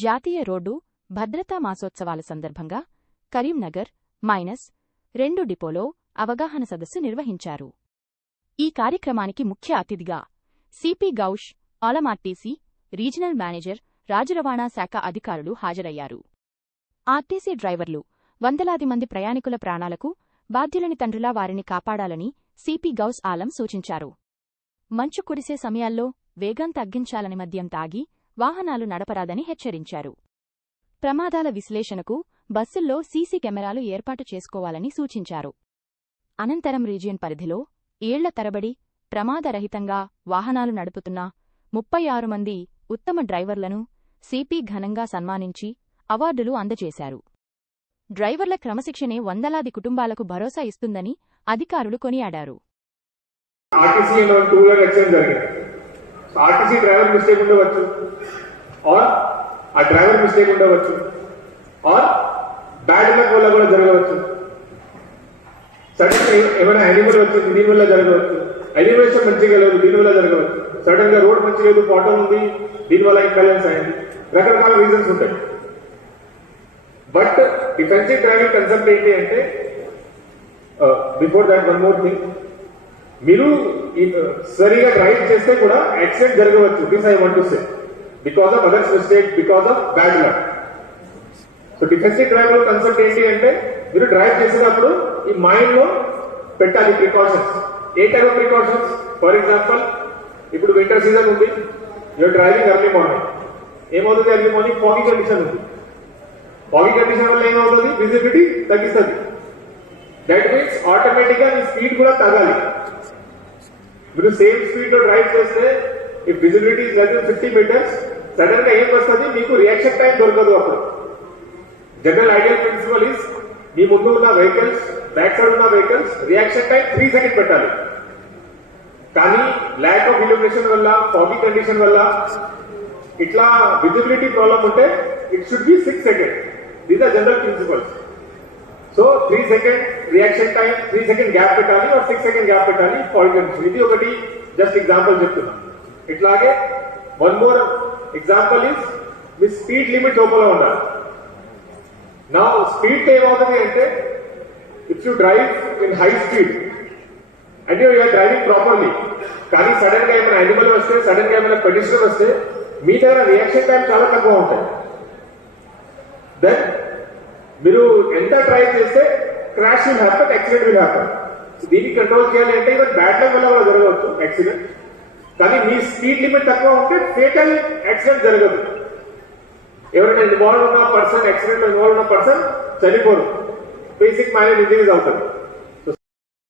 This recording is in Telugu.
జాతీయ రోడ్డు భద్రతా మాసోత్సవాల సందర్భంగా కరీంనగర్ -2 డిపోలో అవగాహన సదస్సు నిర్వహించారు. ఈ కార్యక్రమానికి ముఖ్య అతిథిగా CP Ghouse, RTC regional manager, రాజరవాణా శాఖ అధికారులు హాజరయ్యారు. ఆర్టీసీ డ్రైవర్లు వందలాది మంది ప్రయాణికుల ప్రాణాలకు బాధ్యులని తండ్రులా వారిని కాపాడాలని సిపి గౌస్ ఆలం సూచించారు. మంచు కురిసే సమయాల్లో వేగం తగ్గించాలని, మద్యం తాగి వాహనాలు నడపరాదని హెచ్చరించారు. ప్రమాదాల విశ్లేషణకు బస్సుల్లో సీసీ కెమెరాలు ఏర్పాటు చేసుకోవాలని సూచించారు. అనంతరం రీజియన్ పరిధిలో ఏళ్ల తరబడి ప్రమాదరహితంగా వాహనాలు నడుపుతున్న 36 మంది ఉత్తమ డ్రైవర్లను సిపి ఘనంగా సన్మానించి అవార్డులు అందజేశారు. డ్రైవర్ల క్రమశిక్షణే వందలాది కుటుంబాలకు భరోసా ఇస్తుందని అధికారులు కొనియాడారు. ఆర్టీసీ డ్రైవర్ మిస్టేక్ ఉండవచ్చు, ఆర్ ఆ డ్రైవర్ మిస్టేక్ ఉండవచ్చు, ఆర్ బ్యాడ్ లక్ వల్ల కూడా జరగవచ్చు. సడన్ గా ఏమైనా యానిమల్ వచ్చింది, దీనివల్ల జరగవచ్చు. ఎలివేషన్ మంచిగా లేదు, దీనివల్ల జరగవచ్చు. సడన్ గా రోడ్ మంచి లేదు, పాటో ఉంది, దీనివల్ల ఇంబ్యాలెన్స్ అయింది. రకరకాల రీజన్స్ ఉంటాయి. బట్ డిఫెన్సివ్ డ్రైవింగ్ కన్సెప్ట్ ఏంటి అంటే, before that one more thing, మీరు సరిగా డ్రైవ్ చేస్తే కూడా యాక్సిడెంట్ జరగవచ్చు. This I want to say, because of others mistake, because of bad luck. So defensive driver concept ఏంటి అంటే, మీరు డ్రైవ్ చేసేటప్పుడు ఈ మైండ్ లో పెట్టాలి precautions. A type of precautions? For example, ఇప్పుడు వింటర్ సీజన్ ఉంది, యూర్ డ్రైవింగ్ ఎర్లీ మార్నింగ్. ఏమవుతుంది? ఎర్లీ మార్నింగ్ ఫాగీ కండిషన్ ఉంది. ఫాగీ కండిషన్ వల్ల ఏమవుతుంది? విజిబిలిటీ తగ్గిస్తుంది. దట్ మీన్స్ ఆటోమేటిక్ గా మీ స్పీడ్ కూడా తగ్గాలి. మీరు సేమ్ స్పీడ్ లో డ్రైవ్ చేస్తే, ఈ visibility is less than 50 metres, sudden గా ఏం వస్తుంది? మీకు రియాక్షన్ టైం దొరకదు. అప్పుడు జనరల్ ఐడియల్ ప్రిన్సిపల్ ఇస్, మీ ముందు ఉన్న వెహికల్స్, బ్యాక్ సైడ్ ఉన్న వెహికల్స్ రియాక్షన్ టైం 3 సెకండ్ పెట్టాలి. కానీ ల్యాక్ ఆఫ్ ఇల్యూమినేషన్ వల్ల, ఫాగీ కండిషన్ వల్ల, ఇట్లా విజిబిలిటీ ప్రాబ్లం ఉంటే it should be 6 second. These are general principles. So 3 second reaction time, 3 second gap పెట్టాలి, 6 సెకండ్ గ్యాప్ పెట్టాలి ఫాగీ కండిషన్. ఇది ఒకటి జస్ట్ ఎగ్జాంపుల్ చెప్తున్నా. ఇట్లాగే వన్ మోర్ ఎగ్జాంపుల్ ఇస్, మీ స్పీడ్ లిమిట్ లోపల ఉండాలి. నా స్పీడ్ ఏమవుతుంది అంటే, if you drive in high speed and you're driving properly, కానీ సడన్ గా ఏమైనా యానిమల్ వస్తే, సడన్ గా ఏమైనా పెడిస్టర్ వస్తే, మీ దగ్గర రియాక్షన్ టైం చాలా తక్కువ ఉంటాయి. దెన్ మీరు ఎంత డ్రైవ్ చేస్తే crash will happen, accident will happen. దీన్ని కంట్రోల్ చేయాలి అంటే, ఈవెన్ బ్యాడ్ లక్ వల్ల కూడా జరగవచ్చు యాక్సిడెంట్. కానీ మీ స్పీడ్ లిమిట్ తక్కువ ఉంటే ఫేటల్ యాక్సిడెంట్ జరగదు. ఎవరైనా ఇన్వాల్వ్ ఉన్న పర్సన్, యాక్సిడెంట్ లో ఇన్వాల్వ్ ఉన్న పర్సన్ చనిపోరు, బేసిక్ మైనర్ ఇంజరీస్ అవుతుంది.